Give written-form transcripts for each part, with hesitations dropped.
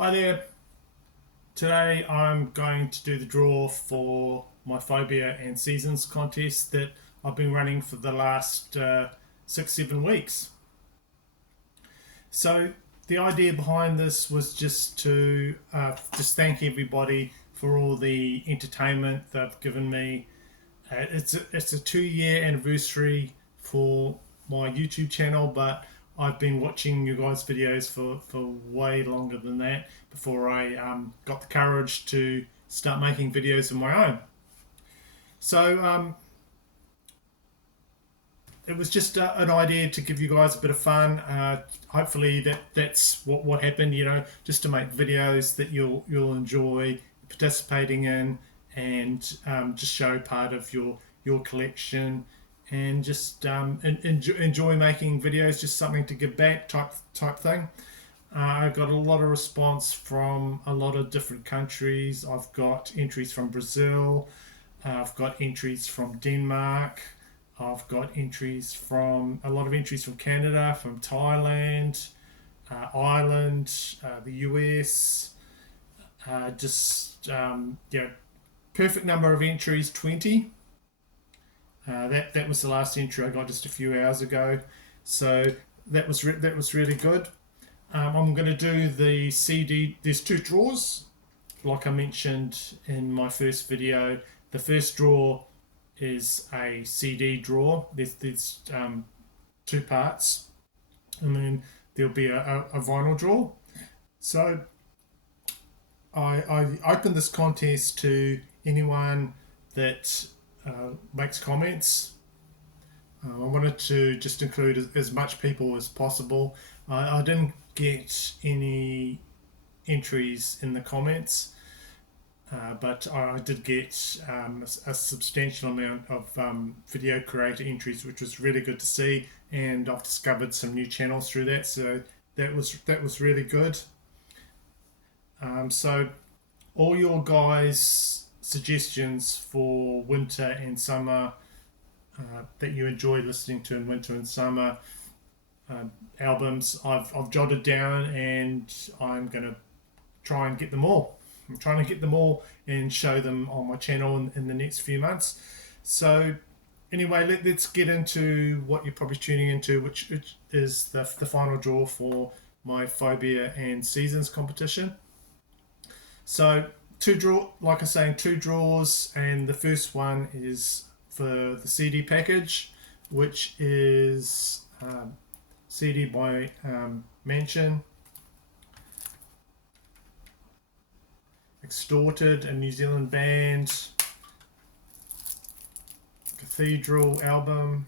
Hi there. Today I'm going to do the draw for my Phobia and Seasons contest that I've been running for the last 6-7 weeks. So the idea behind this was just to just thank everybody for all the entertainment they've given me. It's a 2 year anniversary for my YouTube channel, but I've been watching you guys' videos for way longer than that before I got the courage to start making videos of my own. So it was just an idea to give you guys a bit of fun. Hopefully that's what happened. Just to make videos that you'll enjoy participating in, and just show part of your collection, and just enjoy making videos. Just something to give back type thing. I got a lot of response from a lot of different countries. I've got entries from Brazil. I've got entries from Denmark. I've got a lot of entries from Canada, from Thailand, Ireland, the US. Perfect number of entries, 20. That was the last entry I got just a few hours ago, so that was really good. I'm going to do the CD. There's two draws, like I mentioned in my first video. The first draw is a CD draw. There's two parts, and then there'll be a vinyl draw. So I open this contest to anyone that makes comments. I wanted to just include as much people as possible. I didn't get any entries in the comments, but I did get a substantial amount of video creator entries, which was really good to see. And I've discovered some new channels through that, so that was really good. So all your guys' suggestions for winter and summer that you enjoy listening to in winter and summer albums, I've jotted down, and I'm going to try and get them all. I'm trying to get them all and show them on my channel in the next few months. So anyway, let's get into what you're probably tuning into, which is the final draw for my Phobia and Seasons competition. So like I was saying, two draws, and the first one is for the CD package, which is CD by Mansion, Extorted, a New Zealand band, Cathedral album,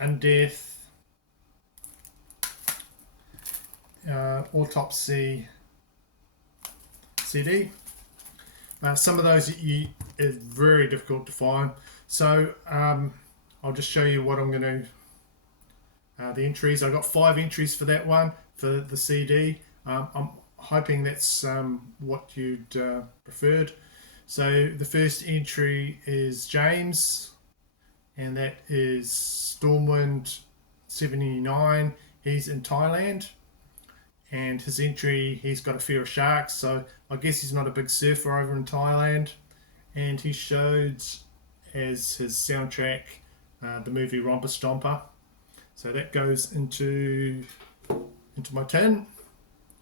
Undeath, Autopsy CD. Some of those is very difficult to find, so I'll just show you what I'm going to the entries. I got 5 entries for that one, for the CD. I'm hoping that's what you'd preferred. So the first entry is James, and that is Stormwind 79. He's in Thailand, and his entry, he's got a fear of sharks, so I guess he's not a big surfer over in Thailand. And he showed as his soundtrack the movie Romper Stomper. So that goes into my tin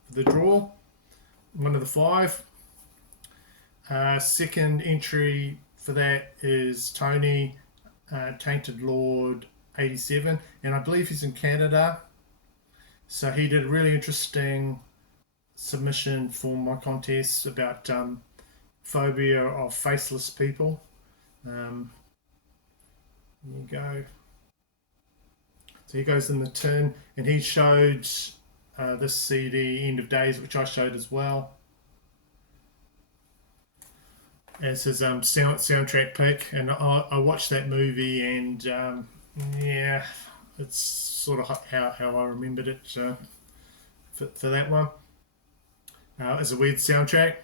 for the draw, one of the 5. Second entry for that is Tony, Tainted Lord 87, and I believe he's in Canada. So he did a really interesting submission for my contest about phobia of faceless people. There you go. So he goes in the tin, and he showed this CD, End of Days, which I showed as well, as his soundtrack pick. And I watched that movie, and yeah, it's sort of how I remembered it for that one. It's a weird soundtrack.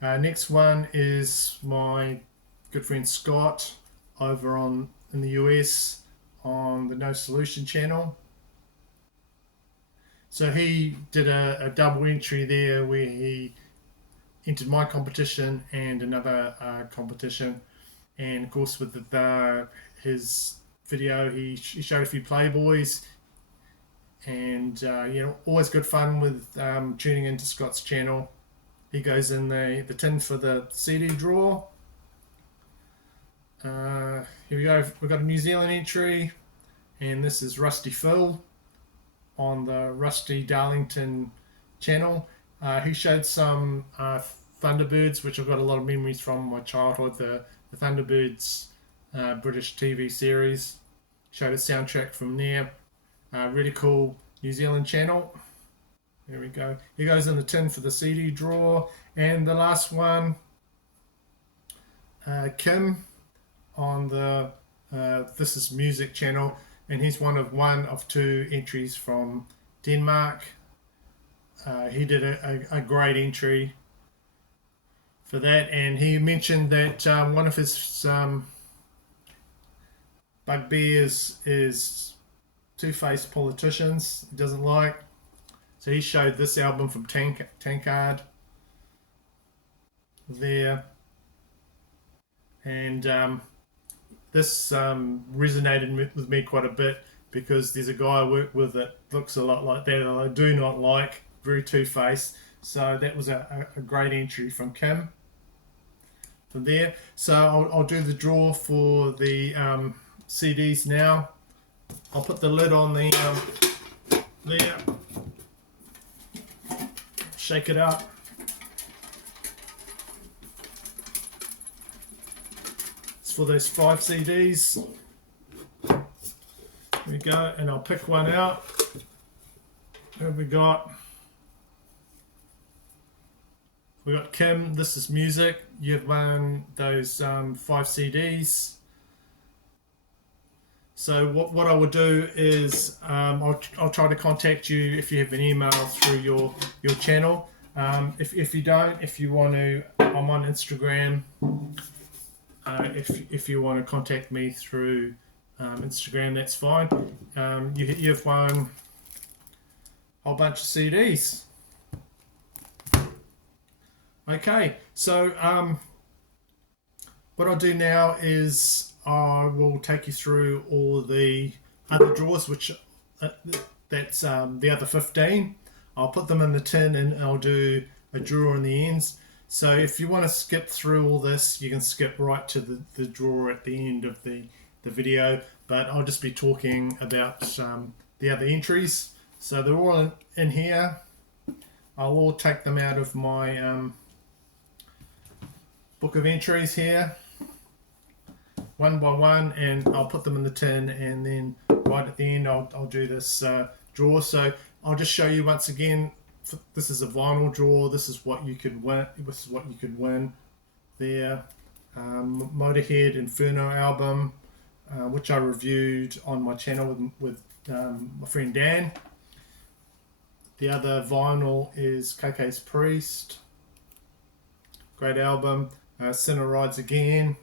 Next one is my good friend Scott over in the US on the No Solution channel. So he did a double entry there where he entered my competition and another competition, and of course with his video he showed a few Playboys, and always good fun with tuning into Scott's channel. He goes in the tin for the CD draw. Here we go, we've got a New Zealand entry, and this is Rusty Phil on the Rusty Darlington channel. He showed some Thunderbirds, which I've got a lot of memories from my childhood, the Thunderbirds British TV series. Showed a soundtrack from there. Really cool New Zealand channel. There we go. He goes in the tin for the CD draw. And the last one, Kim on the This Is Music channel, and he's one of two entries from Denmark. He did a great entry for that, and he mentioned that one of his bugbears is two-faced politicians he doesn't like. So he showed this album from Tankard there, and this resonated with me quite a bit, because there's a guy I work with that looks a lot like that I do not like, very two-faced. So that was a great entry from Kim from there. So I'll do the draw for the CDs now. I'll put the lid on the there, shake it up. It's for those 5 CDs. There we go, and I'll pick one out. Who have we got? We got Kim, This Is Music. You've won those 5 CDs. So what I will do is I'll try to contact you if you have an email through your channel. If you don't, if you want to, I'm on Instagram. If you want to contact me through Instagram, that's fine. You've won a whole bunch of CDs. Okay, so what I'll do now is I will take you through all the other draws, which that's the other 15. I'll put them in the tin and I'll do a draw in the ends. So if you want to skip through all this, you can skip right to the draw at the end of the video, but I'll just be talking about the other entries. So they're all in here. I'll all take them out of my book of entries here, one by one, and I'll put them in the tin, and then right at the end I'll do this draw. So I'll just show you once again, this is a vinyl draw. This is what you could win. This is what you could win there. Motorhead Inferno album, which I reviewed on my channel with my friend Dan. The other vinyl is KK's Priest. Great album. Sinner Rides Again.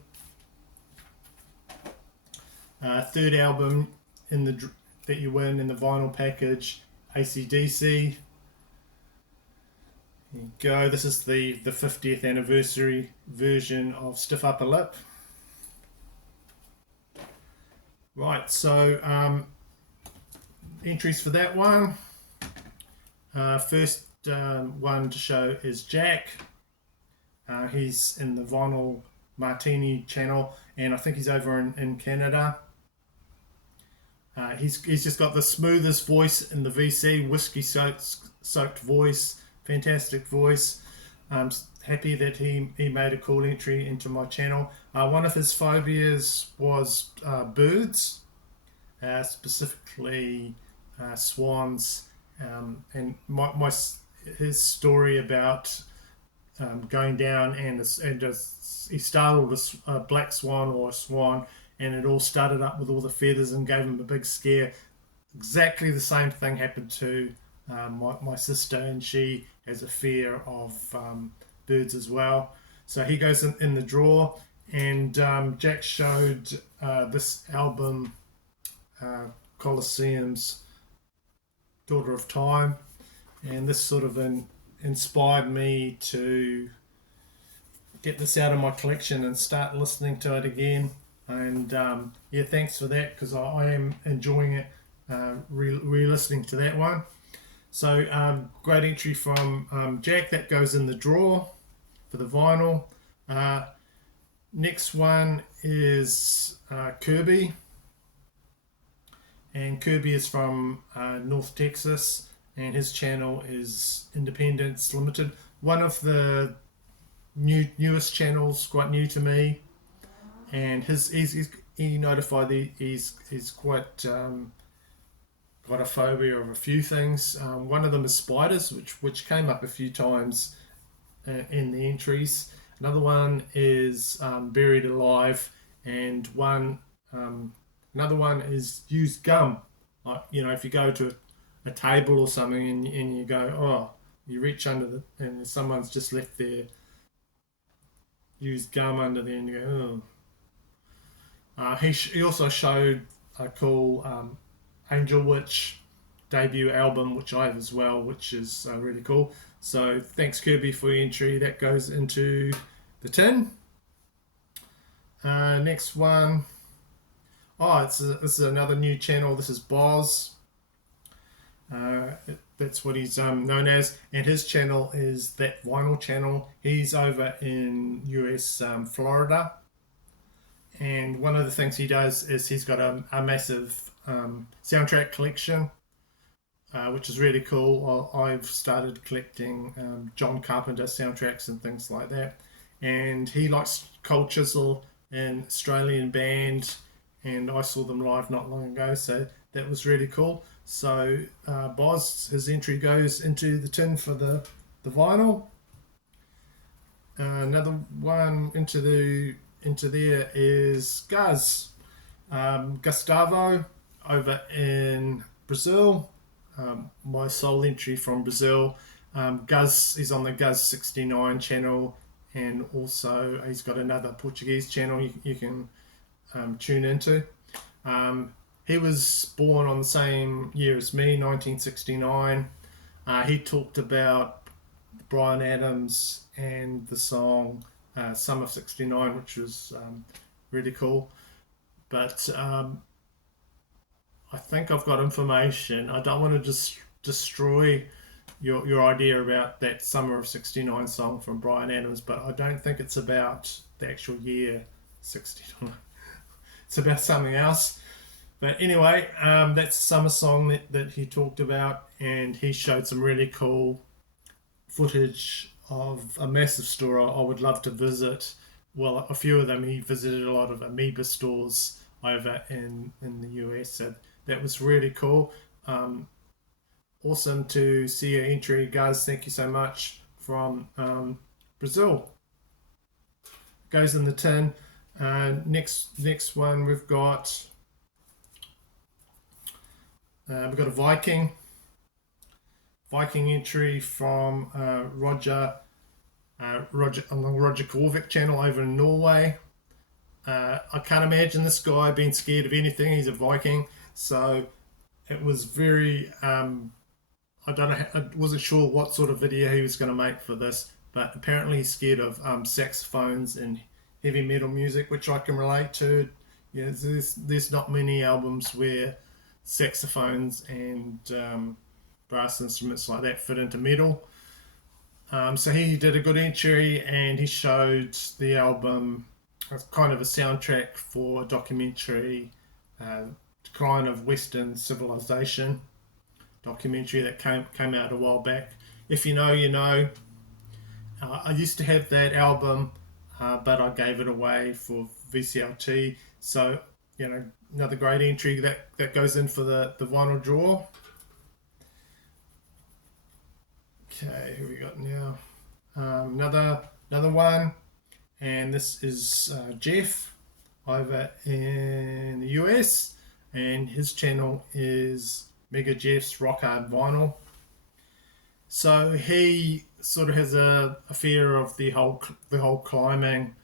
Third album that you win in the vinyl package, AC/DC. There you go. This is the 50th anniversary version of Stiff Upper Lip. Right, so entries for that one. First one to show is Jack. He's in the Vinyl Martini channel, and I think he's over in Canada. He's just got the smoothest voice in the VC, whiskey soaked voice, fantastic voice. I'm happy that he made a cool entry into my channel. One of his phobias was birds, specifically swans, and his story about going down and he startled a black swan or a swan, and it all started up with all the feathers and gave him a big scare. Exactly the same thing happened to my sister, and she has a fear of birds as well. So he goes in the draw, and Jack showed this album, Colosseums, Daughter of Time, and this sort of inspired me to get this out of my collection and start listening to it again. And yeah, thanks for that, because I am enjoying it, re-listening to that one. So great entry from Jack. That goes in the drawer for the vinyl. Next one is Kirby. And Kirby is from North Texas, and his channel is Independence Limited. One of the newest channels, quite new to me. And he notified he's quite got a phobia of a few things. One of them is spiders, which came up a few times in the entries. Another one is buried alive, and another one is used gum. Like, if you go to a table or something and you go, oh, you reach under and someone's just left their used gum under there, and you go, oh. He also showed a cool Angel Witch debut album, which I have as well, which is really cool. So thanks, Kirby, for your entry. That goes into the tin. Next one. Oh, this is another new channel. This is Boz. That's what he's known as, and his channel is That Vinyl Channel. He's over in US Florida, and one of the things he does is he's got a massive soundtrack collection, which is really cool. I've started collecting John Carpenter soundtracks and things like that, and he likes Cold Chisel, an Australian band, and I saw them live not long ago, so that was really cool. So Boz, his entry goes into the tin for the vinyl. Another one into there is Gustavo over in Brazil. My sole entry from Brazil. Guz is on the Guz 69 channel, and also he's got another Portuguese channel you can tune into. He was born on the same year as me, 1969. He talked about Bryan Adams and the song Summer of 69, which was really cool. But I think I've got information. I don't want to just destroy your idea about that Summer of 69 song from Bryan Adams, but I don't think it's about the actual year 69. It's about something else. But anyway, that's a summer song that he talked about, and he showed some really cool footage of a massive store I would love to visit. Well, a few of them. He visited a lot of Amoeba stores over in the US, so that was really cool. Awesome to see your entry, guys. Thank you so much, from Brazil. Goes in the tin. Next one we've got a Viking entry from Roger on the Roger Korvik channel over in Norway. I can't imagine this guy being scared of anything. He's a Viking, so it was very I wasn't sure what sort of video he was going to make for this, but apparently he's scared of saxophones and heavy metal music, which I can relate to. There's not many albums where saxophones and brass instruments like that fit into metal. So he did a good entry, and he showed the album as kind of a soundtrack for a documentary, Decline of Western Civilization documentary that came out a while back. If you know, you know. I used to have that album, but I gave it away for VCLT. So, another great entry that goes in for the vinyl drawer. Okay, who we got now? Another one, and this is Jeff over in the US, and his channel is Mega Jeff's Rock Hard Vinyl. So he sort of has a fear of the whole climbing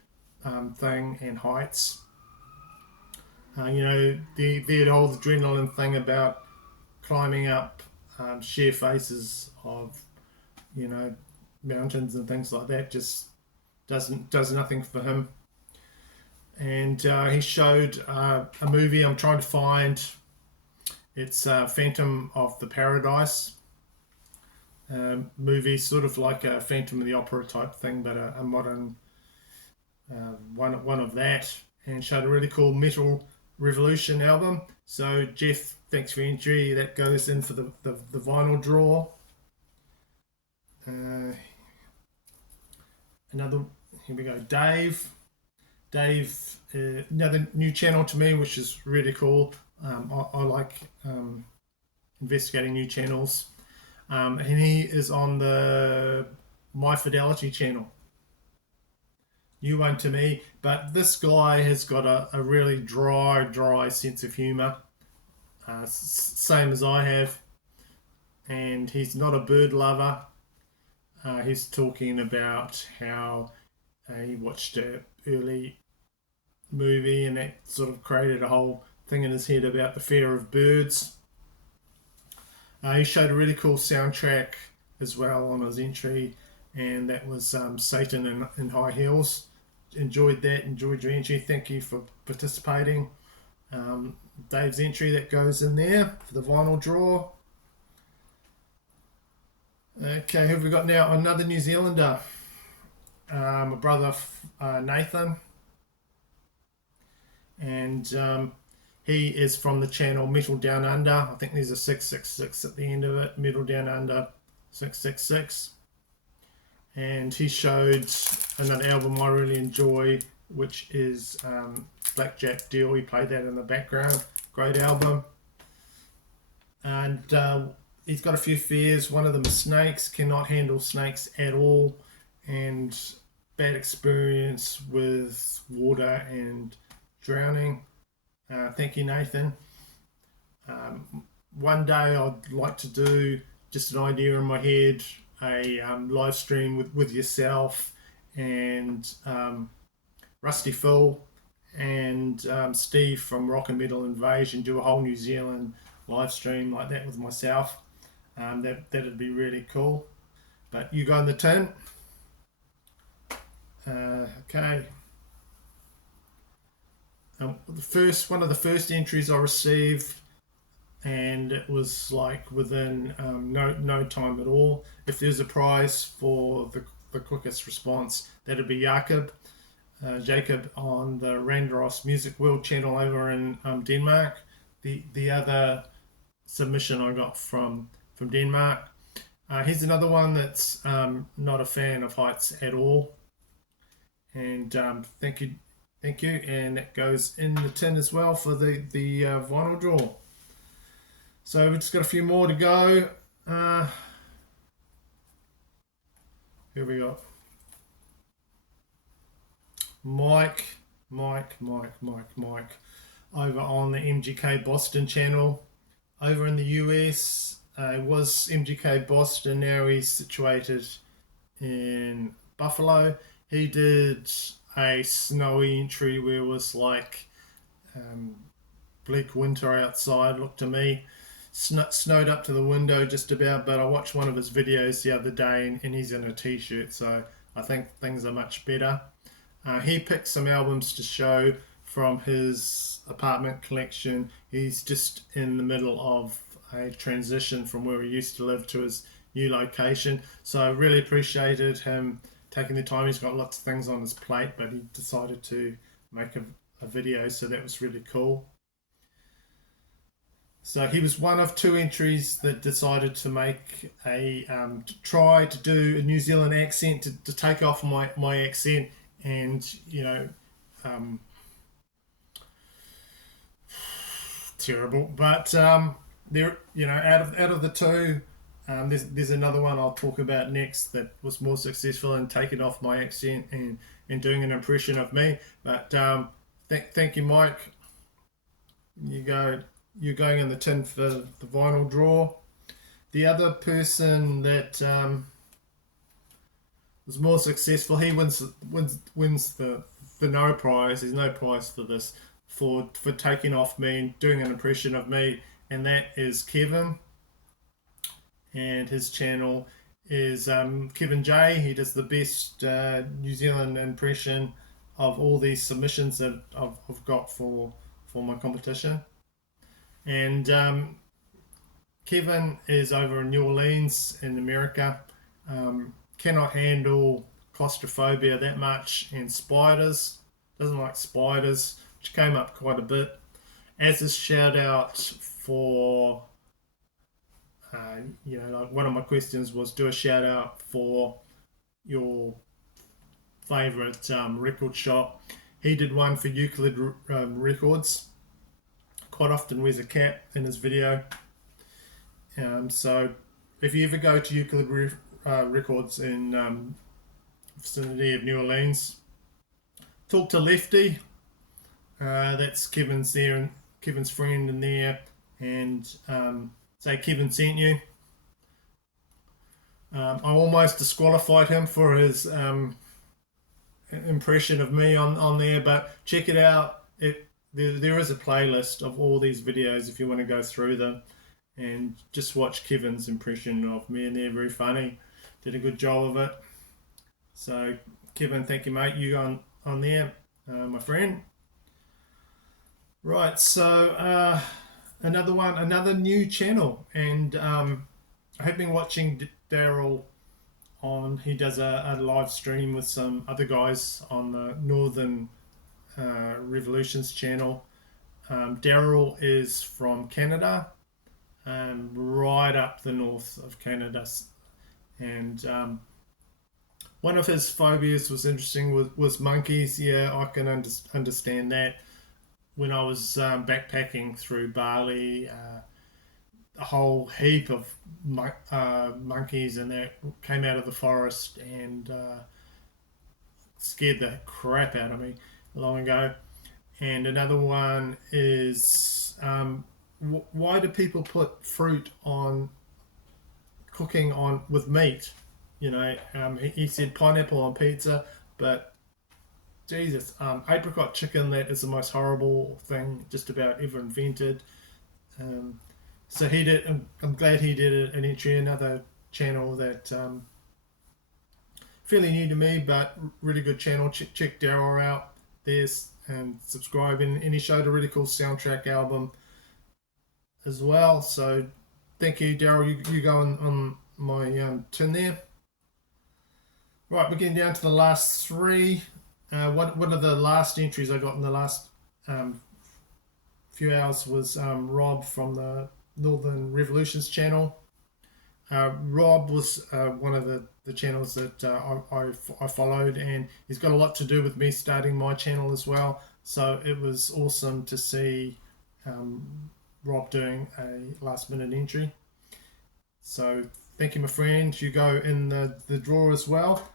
thing and heights. The old adrenaline thing about climbing up sheer faces of, you know, mountains and things like that. Just does nothing for him. And he showed a movie I'm trying to find. It's Phantom of the Paradise movie, sort of like a Phantom of the Opera type thing, but a modern one of that. And showed a really cool Metal Revolution album. So Jeff, thanks for your entry. That goes in for the vinyl draw. Another, here we go, Dave, another new channel to me, which is really cool. I like investigating new channels, and he is on the My Fidelity channel, new one to me. But this guy has got a really dry sense of humor, same as I have, and he's not a bird lover. He's talking about how he watched an early movie and that sort of created a whole thing in his head about the fear of birds. He showed a really cool soundtrack as well on his entry, and that was Satan in High Heels. Enjoyed that, enjoyed your entry. Thank you for participating. Dave's entry, that goes in there for the vinyl draw. Okay, who have we got now? Another New Zealander, my brother Nathan, and he is from the channel Metal Down Under. I think there's a 666 at the end of it, Metal Down Under 666. And he showed another album I really enjoy, which is Blackjack Deal. He played that in the background. Great album. And he's got a few fears. One of them is snakes. Cannot handle snakes at all, and bad experience with water and drowning. Thank you, Nathan. One day I'd like to do, just an idea in my head, a live stream with yourself and Rusty Phil and Steve from Rock and Metal Invasion, do a whole New Zealand live stream like that with myself. That'd be really cool. But you go in the tin. Okay. One of the first entries I received, and it was like within no time at all. If there's a prize for the quickest response, that'd be Jacob on the Randros Musicworld channel over in Denmark. The other submission I got from Denmark. Here's another one that's not a fan of heights at all. And thank you, and that goes in the tin as well for the vinyl draw. So we've just got a few more to go. Here we go. Mike, over on the MGK Boston channel. Over in the US, was MGK Boston, now he's situated in Buffalo. He did a snowy entry where it was like bleak winter outside, looked to me. Snowed up to the window just about, but I watched one of his videos the other day and he's in a t-shirt, so I think things are much better. He picked some albums to show from his apartment collection. He's just in the middle of a transition from where he used to live to his new location, so I really appreciated him taking the time. He's got lots of things on his plate, but he decided to make a video, so that was really cool. So he was one of two entries that decided to make a try to do a New Zealand accent, to take off my accent, and terrible. But there, out of the two, there's another one I'll talk about next that was more successful in taking off my accent and doing an impression of me. But thank you, Mike. You're going in the tin for the vinyl draw. The other person that was more successful, he wins the no prize. There's no prize for this, for taking off me and doing an impression of me, and that is Kevin. and his channel is Kevin J. He does the best New Zealand impression of all these submissions that I've got for my competition. And Kevin is over in New Orleans in America. Cannot handle claustrophobia that much, and spiders. Doesn't like spiders, which came up quite a bit. As a shout out for, like one of my questions was, do a shout out for your favorite record shop. He did one for Euclid Records. Quite often wears a cap in his video. So if you ever go to Euclid Records in vicinity of New Orleans, talk to Lefty. That's Kevin's there, and Kevin's friend in there, and say Kevin sent you. I almost disqualified him for his impression of me on there, but check it out. There is a playlist of all these videos if you want to go through them and just watch Kevin's impression of me, and they're very funny. Did a good job of it. So Kevin, thank you, mate. You on there, my friend. Right, so another new channel, and I have been watching Daryl on. He does a live stream with some other guys on the Northern Revolutions channel. Daryl is from Canada, right up the north of Canada, and one of his phobias was interesting, was monkeys. Yeah, I can understand that. When I was backpacking through Bali, a whole heap of monkeys and that came out of the forest and scared the crap out of me long ago. And another one is, why do people put fruit on cooking on with meat? You know, he said pineapple on pizza, but Jesus, apricot chicken, that is the most horrible thing just about ever invented. So he did. I'm glad he did an entry, another channel that fairly new to me, but really good channel. Check Daryl out. There's and subscribe. And he showed a really cool soundtrack album as well. So thank you, Daryl. You go on my tin there. Right, we're getting down to the last three. One of the last entries I got in the last few hours was Rob from the Northern Revolutions channel. Rob was one of the channels that I followed, and he's got a lot to do with me starting my channel as well. So it was awesome to see Rob doing a last minute entry. So thank you, my friend. You go in the draw as well.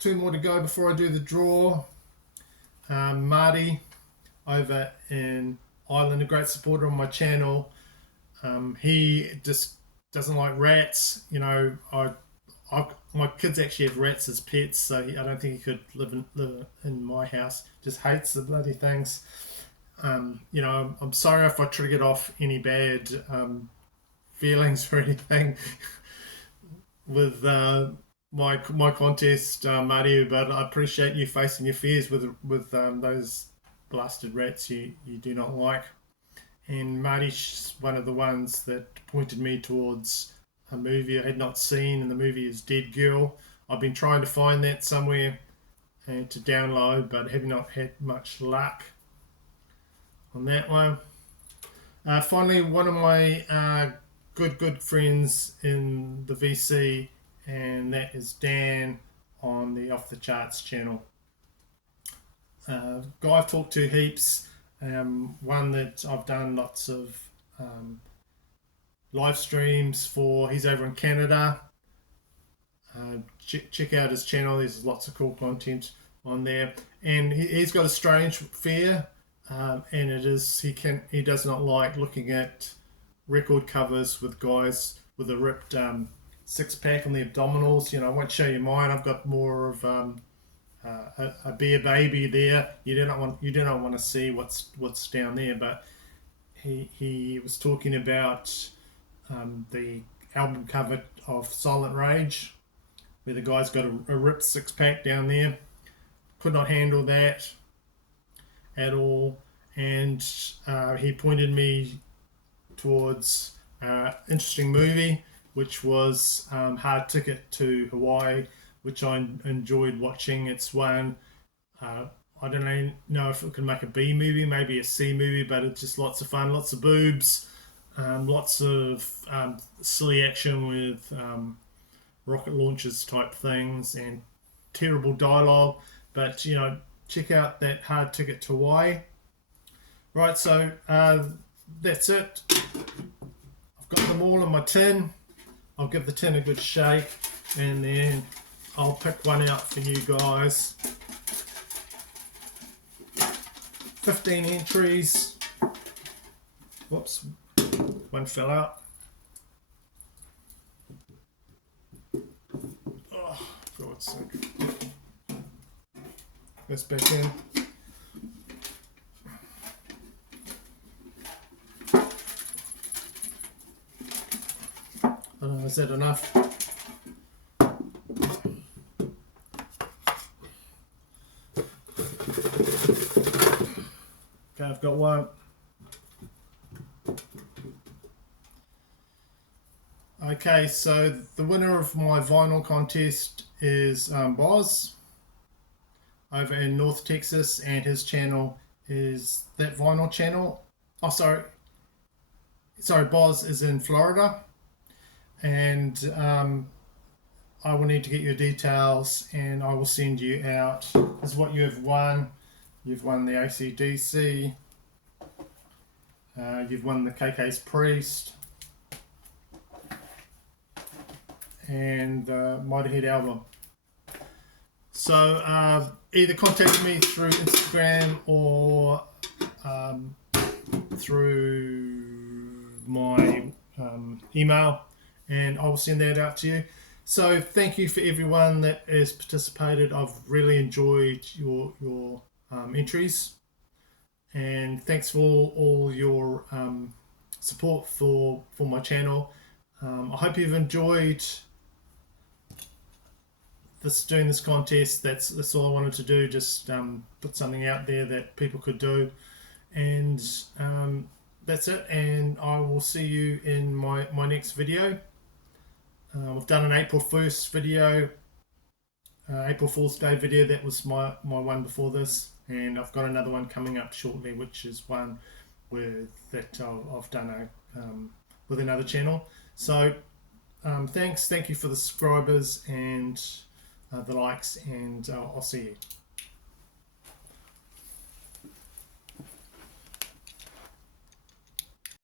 Two more to go before I do the draw. Marty over in Ireland, a great supporter on my channel. He just doesn't like rats. You know, my kids actually have rats as pets, so I don't think he could live in my house. Just hates the bloody things. You know, I'm sorry if I triggered off any bad feelings or anything with my contest, Mario, but I appreciate you facing your fears with those blasted rats you do not like. And Marty's one of the ones that pointed me towards a movie I had not seen, and the movie is Dead Girl. I've been trying to find that somewhere to download, but have not had much luck on that one. Finally, one of my good friends in the VC, and that is Dan on the Off the Charts channel. Guy I've talked to heaps. One that I've done lots of live streams for. He's over in Canada. Check out his channel. There's lots of cool content on there, and he's got a strange fear, and it is he does not like looking at record covers with guys with a ripped six-pack on the abdominals. You know, I won't show you mine. I've got more of a beer baby there. You do not want to see what's down there. But he was talking about the album cover of Silent Rage, where the guy's got a ripped six-pack down there. Could not handle that at all, and he pointed me towards an interesting movie, which was Hard Ticket to Hawaii, which I enjoyed watching. It's one, I don't know if it could make a B movie, maybe a C movie, but it's just lots of fun, lots of boobs, lots of silly action with rocket launchers type things, and terrible dialogue. But you know, check out that Hard Ticket to Hawaii. Right, so that's it. I've got them all in my tin. I'll give the tin a good shake, and then I'll pick one out for you guys. 15 entries. Whoops, one fell out. Oh, God's sake. This back in. I don't know, is that enough? Okay, I've got one. Okay, so the winner of my vinyl contest is Boz over in North Texas, and his channel is That Vinyl Channel. Oh, sorry, Boz is in Florida, and I will need to get your details, and I will send you out as what you have won. You've won the AC/DC, you've won the KK's Priest, and the Mighty Head album. So either contact me through Instagram or through my email, and I will send that out to you. So thank you for everyone that has participated. I've really enjoyed your entries, and thanks for all your support for my channel. I hope you've enjoyed doing this contest. That's all I wanted to do, just put something out there that people could do, and that's it, and I will see you in my next video. I've done an April 1st video, April Fool's Day video. That was my one before this, and I've got another one coming up shortly, which is one that I've done with another channel. So thank you for the subscribers and the likes, and I'll see you.